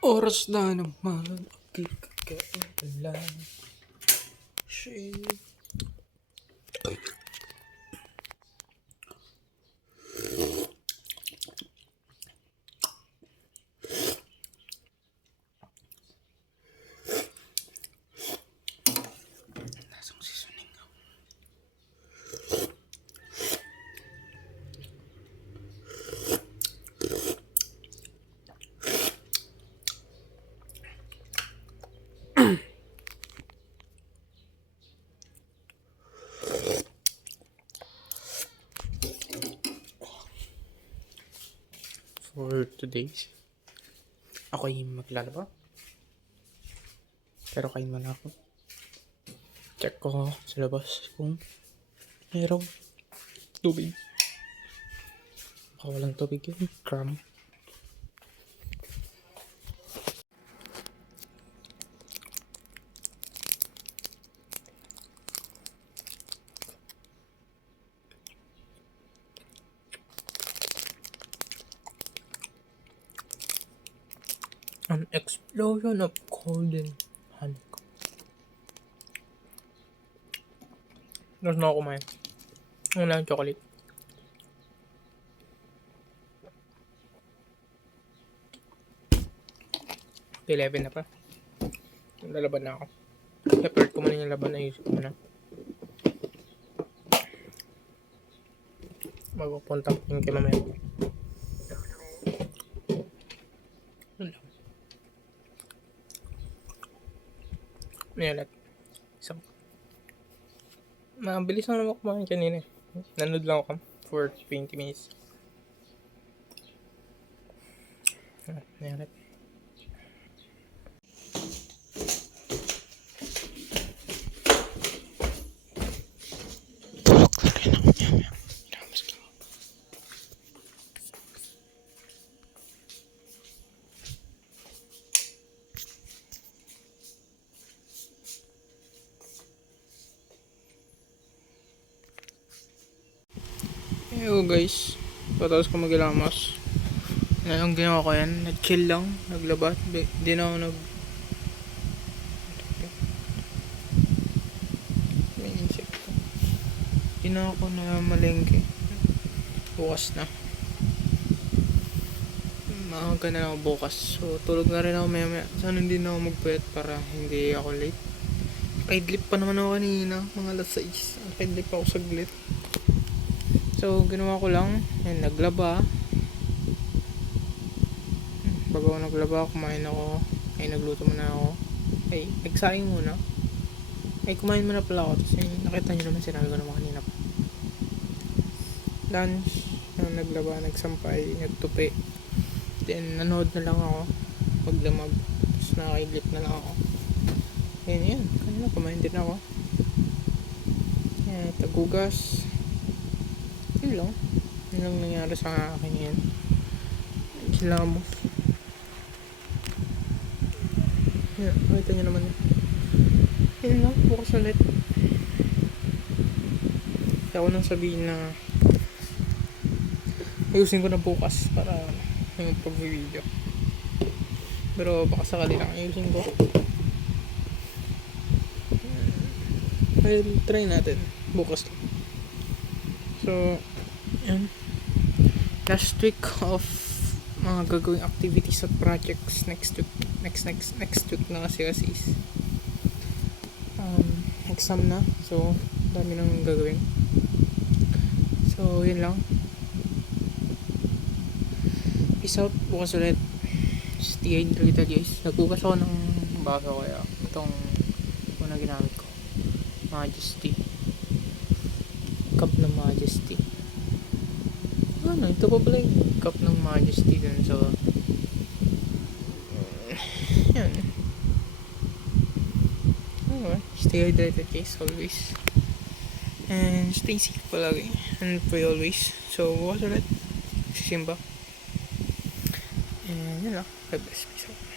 Oras na naman magkikakailan. Shit. Lasang seasoning. For today's, ako ay maglalaba. Pero kain muna ako. Check ko sa labas kung mayroong tubig. Baka walang tubig yun. Cram. An explosion of golden honeycomb. Tapos na ako kumain. Wala ng chocolate. Okay, 11 na pa. Lalaban na ako. Separate ko muna yung laban. Ayusin ko muna. Magpupunta ko yung kay mamaya. May ulit. Isang. Mabilis lang naman kumain kanina. Nanood lang ako for 20 minutes. May ulit. Tulog na rin ako niya. Yo guys, patapos ko magilamos. Ang ginawa ko yan, nag-chill lang, naglaba. Di na ako may insekto. Di na ako na malengke. Bukas na. Maaga na lang ako bukas. So tulog na rin ako maya. Sana hindi na ako magpuyat para hindi ako late. Nakaidlip pa naman ako kanina, mga alas 6. Nakaidlip ako saglit. So, ginawa ko lang, yan, naglaba. Bago ako naglaba, kumain ako. Ay, nagluto muna ako. Ay, nagsaing muna. Ay, kumain muna pala ako. Kasi nakita nyo naman, sinabi ko naman kanina pa. Lunch, naglaba, nagsampay, nagtupi. Then, nanood na lang ako. Pagdamag. Tapos nakaidlip na lang ako. Yan. Kanina, kumain din ako. Yan, tagugas. Yun lang nangyari sa akin yan. Kilamos. Yan, makita nyo naman yun lang, bukas ulit. Kaya ako nang sabihin na ayusin ko na bukas para yung pag-video. Pero baka sakali lang ayusin ko. Well, try natin bukas lang. So, yan. Last week of mga gagawing activities at projects next week na kasi is exam na. So, dami nang gagawin. So, yun lang. Peace out. Bukas ulit. Stay hydrated guys. Nagbukas ako ng baso kaya itong muna ginamit ko. Majesty. Cup ng Majesty. Ano, ito pa pala yung cup ng Majesty dun. So, yan. Anyway, stay hydrated guys, always. And stay safe palagi. And pray always. So, bukas ulit. Sisimba. And yun lang. God bless. Peace out.